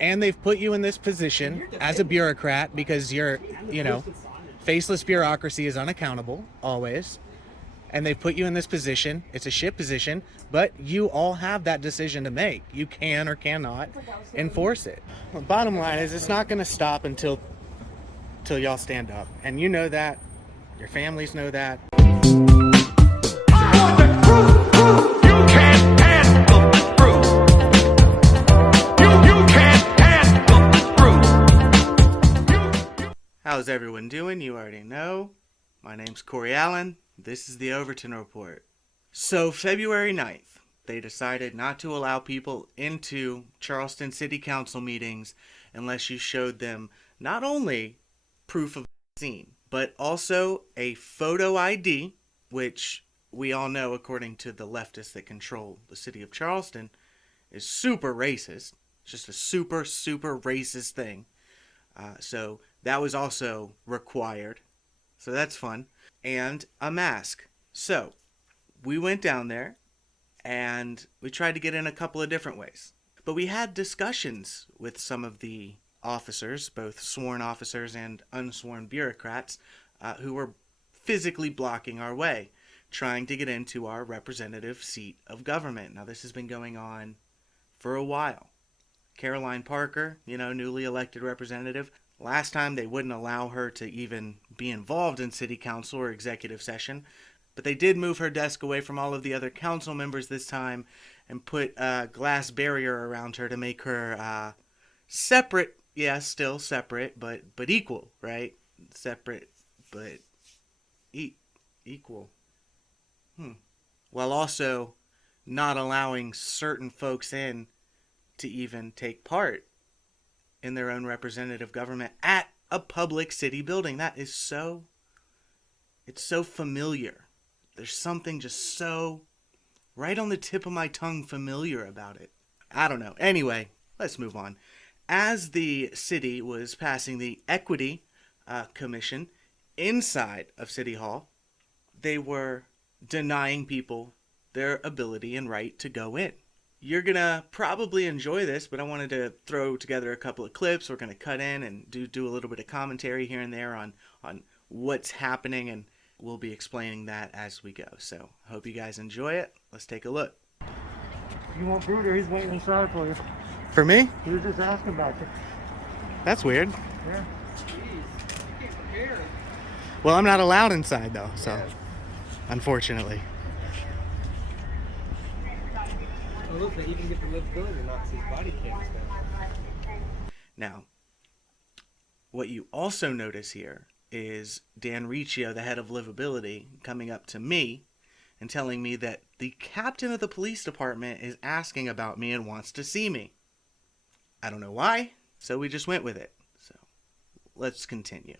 And they've put you in this position as a bureaucrat because faceless bureaucracy is unaccountable, always. And they've put you in this position. It's a shit position, but you all have that decision to make. You can or cannot enforce it. The bottom line is it's not going to stop until y'all stand up. And you know that. Your families know that. How's everyone doing? You already know. My name's Corey Allen. This is the Overton Report. So February 9th, they decided not to allow people into Charleston City Council meetings unless you showed them not only proof of vaccine, but also a photo ID, which we all know, according to the leftists that control the city of Charleston, is super racist. It's just a super, super racist thing. So that was also required. So that's fun. And a mask. So we went down there and we tried to get in a couple of different ways. But we had discussions with some of the officers, both sworn officers and unsworn bureaucrats, who were physically blocking our way, trying to get into our representative seat of government. Now, this has been going on for a while. Caroline Parker, newly elected representative. Last time they wouldn't allow her to even be involved in city council or executive session, but they did move her desk away from all of the other council members this time and put a glass barrier around her to make her separate. Yeah, still separate, but equal, right? Separate, but equal. While also not allowing certain folks in to even take part in their own representative government at a public city building. That is it's so familiar. There's something just so right on the tip of my tongue familiar about it. I don't know. Anyway, let's move on. As the city was passing the Equity Commission inside of City Hall, they were denying people their ability and right to go in. You're going to probably enjoy this, but I wanted to throw together a couple of clips. We're going to cut in and do a little bit of commentary here and there on what's happening, and we'll be explaining that as we go. So I hope you guys enjoy it. Let's take a look. You want Bruder? He's waiting inside for you. For me? He was just asking about you. That's weird. Yeah. Jeez, you can't prepare. Well, I'm not allowed inside, though, so unfortunately. Oh, look, they even get the livability to not see body cams now. Now, what you also notice here is Dan Riccio, the head of livability, coming up to me and telling me that the captain of the police department is asking about me and wants to see me. I don't know why, so we just went with it. So let's continue.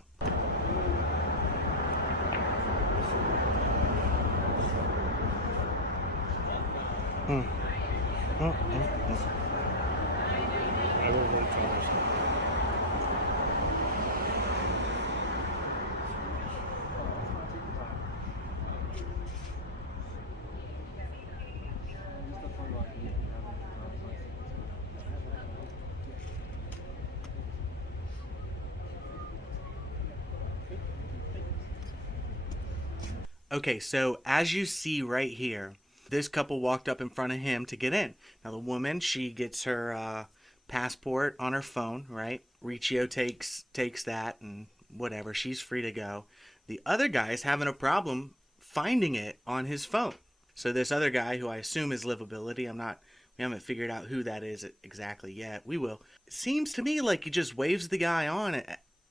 Okay, so as you see right here, this couple walked up in front of him to get in. Now the woman, she gets her passport on her phone, right? Riccio takes that and whatever, she's free to go. The other guy is having a problem finding it on his phone. So this other guy, who I assume is livability, we haven't figured out who that is exactly yet. We will. It seems to me like he just waves the guy on and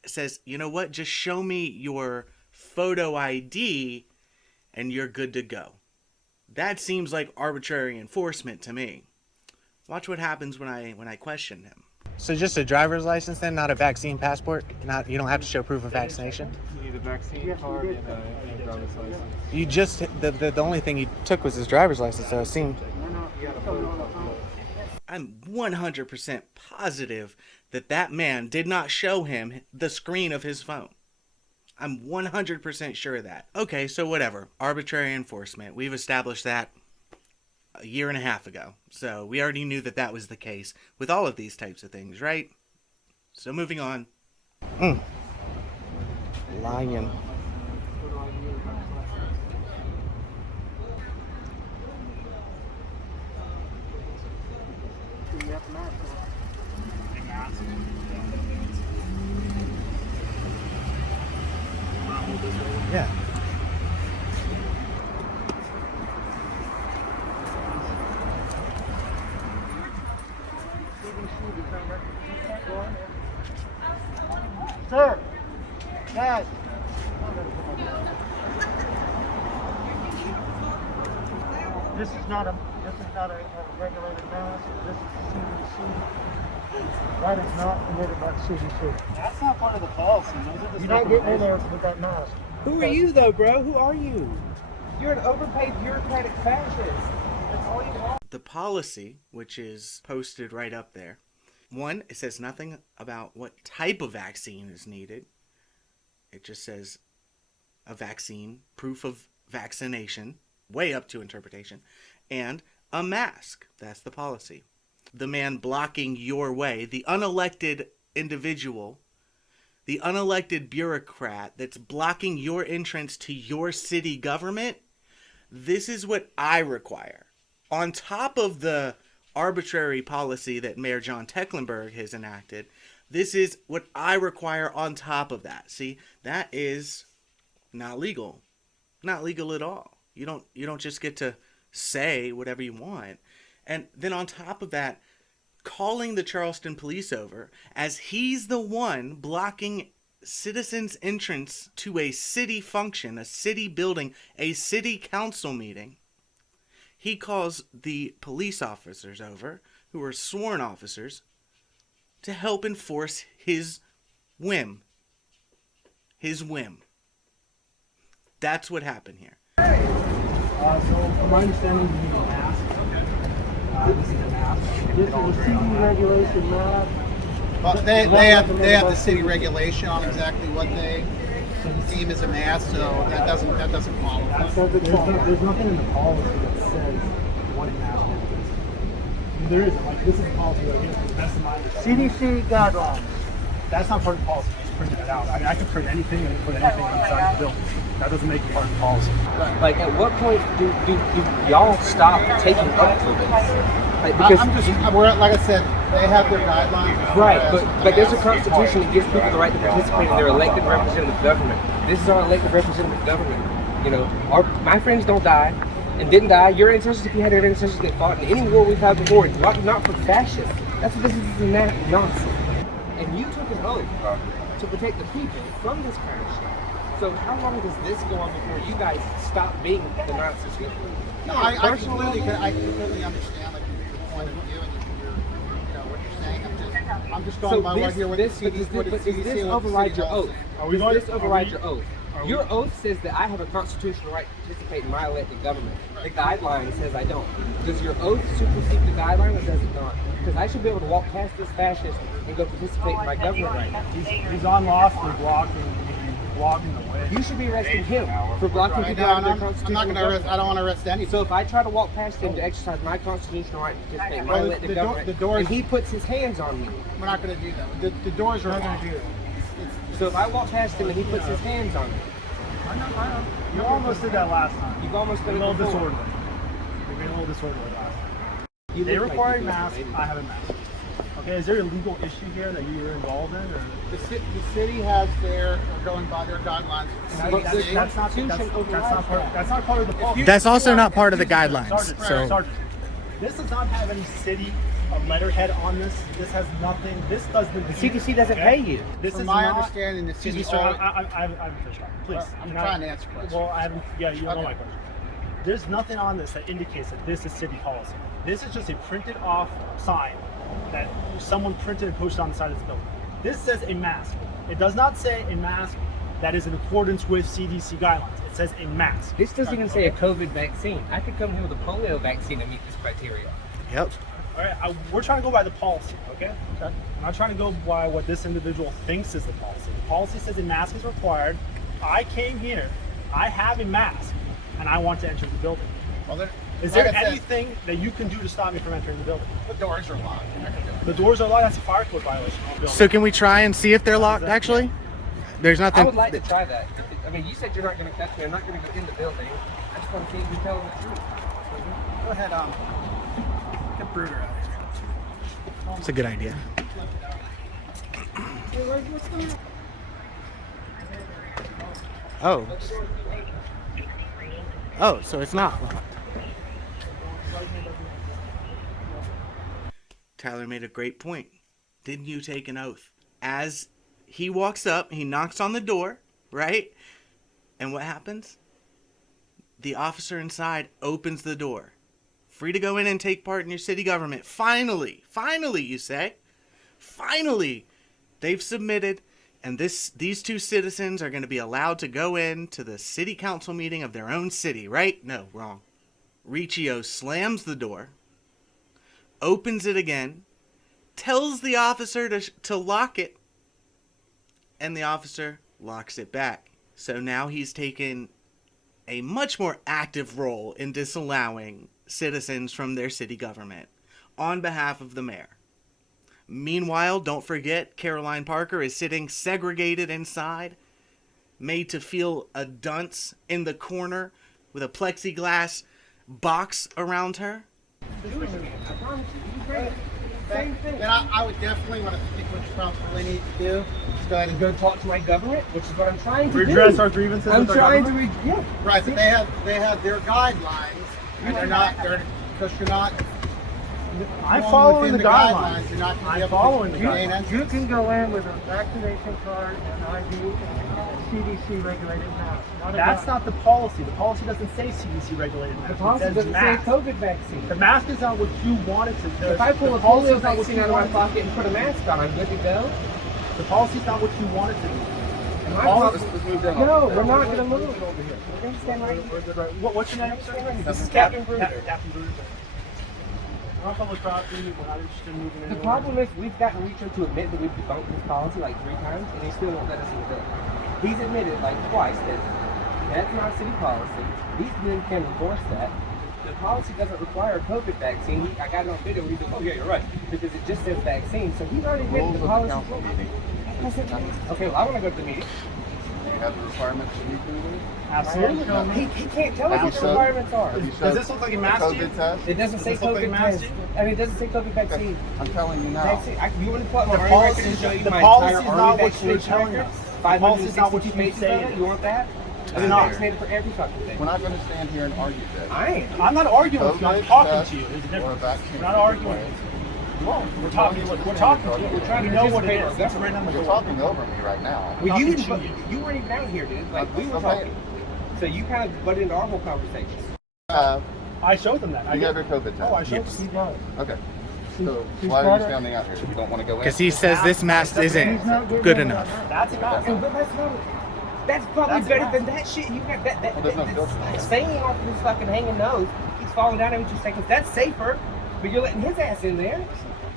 says, you know what, just show me your photo ID and you're good to go. That seems like arbitrary enforcement to me. Watch what happens when I question him. So just a driver's license then, not a vaccine passport? You don't have to show proof of vaccination? You need a vaccine card and a driver's license. You just, the only thing he took was his driver's license, so it seemed... I'm 100% positive that man did not show him the screen of his phone. I'm 100% sure of that. Okay, so whatever. Arbitrary enforcement. We've established that. a year and a half ago. So we already knew that that was the case with all of these types of things, right? So moving on. Lion. Yeah. Sir, guys. This is not a regulated mask. This is CDC. That is not permitted by the CDC. That's not part of the policy. You're not getting in there with that mask. Who are you, though, bro? Who are you? You're an overpaid bureaucratic fascist. That's all you want. The policy, which is posted right up there, one, it says nothing about what type of vaccine is needed. It just says a vaccine, proof of vaccination, way up to interpretation, and a mask. That's the policy. The man blocking your way, the unelected individual, the unelected bureaucrat that's blocking your entrance to your city government, this is what I require. On top of the arbitrary policy that Mayor John Tecklenburg has enacted, this is what I require on top of that. See, that is not legal. Not legal at all. You don't just get to say whatever you want. And then on top of that, calling the Charleston police over as he's the one blocking citizens' entrance to a city function, a city building, a city council meeting. He calls the police officers over, who are sworn officers, to help enforce his whim. His whim. That's what happened here. So, from my understanding, you need a mask. This is a mask. This is a city regulation mask. Well, they have the city regulation on exactly what they deem as a mask, so that doesn't qualify. So there's nothing in the policy that says what a mask is. There isn't. Like, this is a policy right here. To the best of my understanding. CDC guidelines. That's not part of the policy. Just printing it out. I can print anything and put anything inside the building. That doesn't make it part of the policy. Like, at what point do y'all stop taking up to this? Like, because like I said, they have their guidelines. right, but there's a constitution that gives people the right to participate in their elected representative government. This is our elected representative government. You know, my friends don't die and didn't die. Your ancestors, if you had your ancestors, they fought in any war we've had before. Not for fascists. That's what this is nonsense. And you took an oath to protect the people from this kind of shit. So how long does this go on before you guys stop being the Nazis? No, I completely understand like your point of view and what you're saying. I'm just going by what here. Does this override your oath? Does this override your oath? Your oath says that I have a constitutional right to participate in my elected government. The guideline says I don't. Does your oath supersede the guideline or does it not? Because I should be able to walk past this fascist and go participate in my government right now. He's unlawfully blocking the way. You should be arresting him for blocking people out of their constitutional I'm not going to arrest. I don't want to arrest anybody. So if I try to walk past him to exercise my constitutional right to participate in my elected government, and he puts his hands on me, we're not going to do that. The doors are not going to do that. So if I walk past him and he puts his hands on me, You almost did that last time. you've almost done it A little before. disorderly. You're being a little disorderly last time. They look like require a you mask. maybe. I have a mask. Okay, is there a legal issue here that you're involved in? Or? The city has their going by their guidelines. That's not part of the policy. That's also not part of the guidelines. Sergeant, this does not have any city letterhead on this. This has nothing. This doesn't. The CDC doesn't pay you. This From is my not, understanding, the city. Sir, I haven't finished. Please. I'm trying to answer questions. Well, I haven't. Yeah, you don't know Okay. my question. There's nothing on this that indicates that this is city policy. This is just a printed off sign that someone printed and posted on the side of this building. This says a mask. It does not say a mask that is in accordance with CDC guidelines. It says a mask. This doesn't even say a COVID vaccine. I could come here with a polio vaccine and meet this criteria. Yep. All right, we're trying to go by the policy, okay? I'm not trying to go by what this individual thinks is the policy. The policy says a mask is required. I came here, I have a mask, and I want to enter the building. Well, Is there Like I said, anything that you can do to stop me from entering the building? the doors are locked. The doors are locked. That's a fire code violation. on the building. So can we try and see if they're locked? Actually, there's nothing. I would like to try that. I mean, you said you're not going to catch me. I'm not going to go in the building. I just want to see if you tell the truth. Go ahead, get Bruder out of here. It's a good idea. Oh. Oh, so it's not locked. Tyler made a great point. Didn't you take an oath? As he walks up, he knocks on the door, right? And what happens? The officer inside opens the door. Free to go in and take part in your city government. Finally, you say? Finally, they've submitted, and these two citizens are going to be allowed to go in to the city council meeting of their own city, right? No, wrong. Riccio slams the door, opens it again, tells the officer to lock it, and the officer locks it back. So now he's taken a much more active role in disallowing citizens from their city government on behalf of the mayor. Meanwhile, don't forget, Caroline Parker is sitting segregated inside, made to feel a dunce in the corner with a plexiglass box around her. Same thing. Then I would definitely want to think what you probably need to do is go ahead and Go talk to my government, which is what I'm trying to Redress do. our grievances. I'm with our trying to government? yeah. right, but they have their guidelines, and because you're not. I'm going following within the guidelines. You're not going to be I'm able following to the gain guidelines. entrance. You can go in with a vaccination card and ID and a CDC regulated mask. That's not the policy. The policy doesn't say CDC regulated mask. The policy it says doesn't mask. say COVID vaccine. The mask is not what you want it to do. If I pull a policy polio is not what vaccine you out of my want it pocket and put a mask on, I'm good to go. to- The policy is not what you want it to do. And The my policy- no, we're not going to move over here. We're going to stand right here. What's your name, sir? This is Captain Bruder. Captain Bruder. We're on public property. We're not interested in moving The anywhere. problem is we've gotten Reacher to admit that we've debunked this policy like 3 times, and he still won't let us in the building. He's admitted like twice that that's not city policy. These men can enforce that. The policy doesn't require a COVID vaccine. I got it on video where he said, oh yeah, you're right, because it just says vaccine. So he's already admitted the policy. I said, okay, well, I want to go to the meeting. Do you have the requirements to meet the meeting? Absolutely. He can't tell us what the requirements are. Have you Does showed this look like a the mask to you? COVID test? It doesn't say Does this look like COVID a mask test. to you? I mean, it doesn't say COVID vaccine. I'm telling you now. Vaccine. You want to put my The Army policy record and show you the my policy entire is Army not what you're vaccination telling record? us. The policy is not what 562 you pages say of it it? is. You want that? I've been not. vaccinated for every fucking thing. We're not going to stand here and argue this. I am. I'm not arguing with you. I'm COVID talking test to you. There's a or a difference. vaccine. We're not arguing with you. Well, we're talking. We're talking to you. We're trying to We know what it participate is. in It's written on the You're door. talking over me right now. Well, you talking didn't. to you. You weren't even out here, dude. Like we were Okay. talking. So you kind of butted into our whole conversation. I showed them that. You have your COVID test. Oh, I showed Yes. them. Okay. So why are you standing out here? You don't want to go in? Because he says this mask isn't good enough. That's a mask. And but that's not. That's probably That's better enough. than that shit. You got that. Well, there's no That's filter. staying off of his fucking hanging nose. He's falling down every 2 seconds. That's safer. But you're letting his ass in there.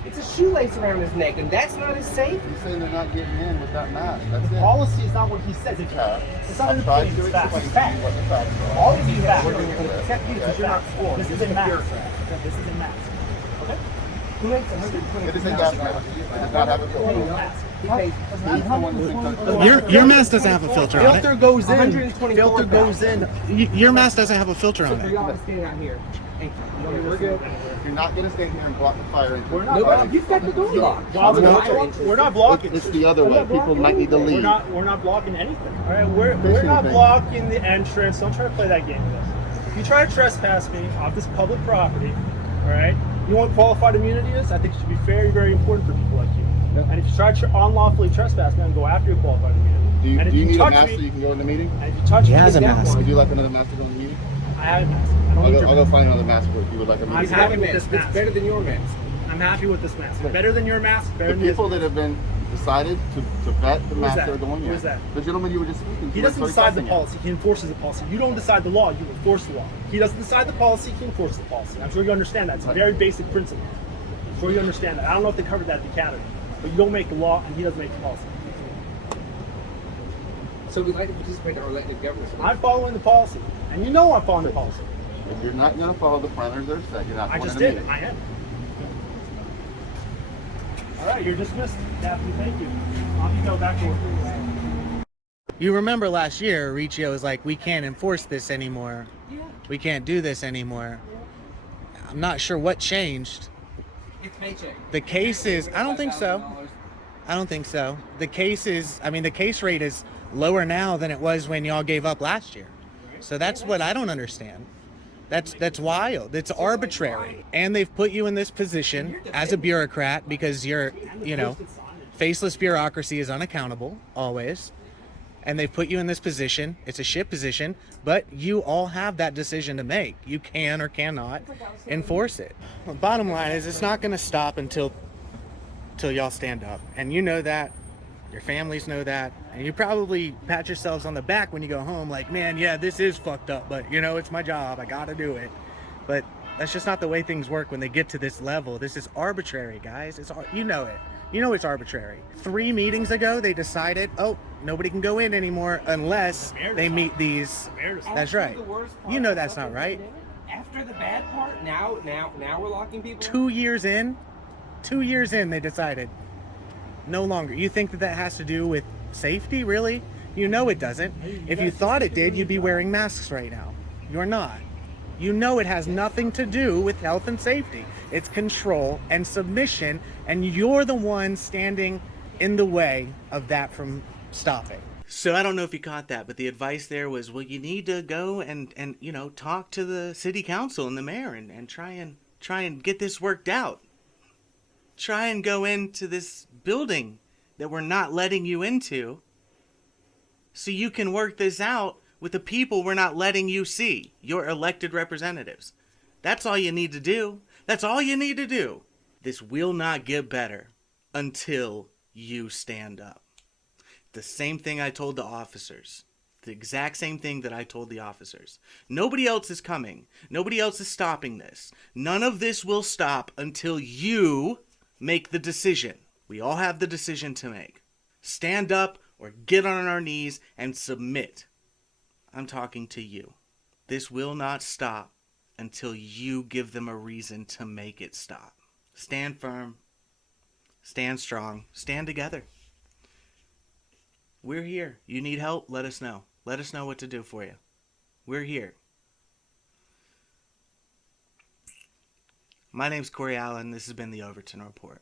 It's a shoelace around his neck, and that's not as safe. You're saying they're not getting in with that mask. That's it. Policy is not what he says. It's not an I've tried opinion. to It's fact. explain It's to you fact. what the facts are. All of these facts. Except you, because you're not sworn. This is You're a just mask. bureaucrat. This is a mask. Okay? Who makes 120? It is a gas mask. It does not have a Hey, filter. mask. He pays He's the one that's in Your mask doesn't have a filter on Filter it. goes in. 124 Filter goes in. Your mask doesn't have a filter on for it. y'all to stand out here. Hey, we're good. You're not going to stand here and block the fire. We're not Nobody, you've got the door locked. We're not blocking. It's the other way. People might need to We're leave. not blocking anything. All right, we're Fishing not thing. blocking the entrance. Don't try to play that game with us. If you try to trespass me off this public property, all right, you know what qualified immunity is? I think it should be very, very important for people like you. Yep. And if you try to unlawfully trespass me, I'm go after your qualified immunity. And if Do you need a touch mask so me, you can go in the meeting? and if you touch He me, has a with that mask. one, Would you like another mask to go in the meeting? I have a mask. I don't need your I'll go mask. find another mask for if you would like a I'm mask. It's happy not a with mask. this It's mask. better than your mask. I'm happy with this mask. Better than your mask. Better The than his people that have been decided to vet the mask that? that are going Who in. is that? The gentleman you were just speaking to. He doesn't started decide the cussing at. policy, he enforces the policy. You don't decide the law, you enforce the law. He doesn't decide the policy, he enforces the policy. I'm sure you understand that. It's a very basic principle. I'm sure you understand that. I don't know if they covered that at the academy, but you don't make the law and he doesn't make the policy. So we'd like to participate in our elected government. I'm following the policy, and you know I'm following the policy. If you're not gonna follow the parameters that are set, you're not I going just to the did. meeting. I am. All right, you're dismissed. Daphne, thank you. Off you go back to work. You remember last year, Riccio was like, we can't enforce this anymore. We can't do this anymore. I'm not sure what changed. It's paycheck. The case is, I don't think so. I don't think so. The case is, I mean, the case rate is lower now than it was when y'all gave up last year. So that's what I don't understand. That's wild. It's arbitrary. And they've put you in this position as a bureaucrat because you're, faceless bureaucracy is unaccountable, always. And they've put you in this position. It's a shit position, but you all have that decision to make. You can or cannot enforce it. The bottom line is it's not going to stop until y'all stand up. And you know that. Your families know that. And you probably pat yourselves on the back when you go home like, man, yeah, this is fucked up, but it's my job. I got to do it. But that's just not the way things work when they get to this level. This is arbitrary, guys. You know it. You know it's arbitrary. 3 meetings ago, they decided, oh, nobody can go in anymore unless they meet these. That's right. You know that's not right. After the bad part, now we're locking people. 2 years in, they decided no longer. You think that has to do with safety, really? You know it doesn't. If you thought it did, you'd be wearing masks right now. You're not. You know it has nothing to do with health and safety. It's control and submission, and you're the one standing in the way of that from stopping. So I don't know if you caught that, but the advice there was, well, you need to go and talk to the city council and the mayor and try and get this worked out. Try and go into this building that we're not letting you into so you can work this out with the people we're not letting you see, your elected representatives. That's all you need to do. That's all you need to do. This will not get better until you stand up. The same thing I told the officers. The exact same thing that I told the officers. Nobody else is coming. Nobody else is stopping this. None of this will stop until you make the decision. We all have the decision to make. Stand up or get on our knees and submit. I'm talking to you. This will not stop until you give them a reason to make it stop. Stand firm. Stand strong. Stand together. We're here. You need help? Let us know. Let us know what to do for you. We're here. My name's Corey Allen. This has been the Overton Report.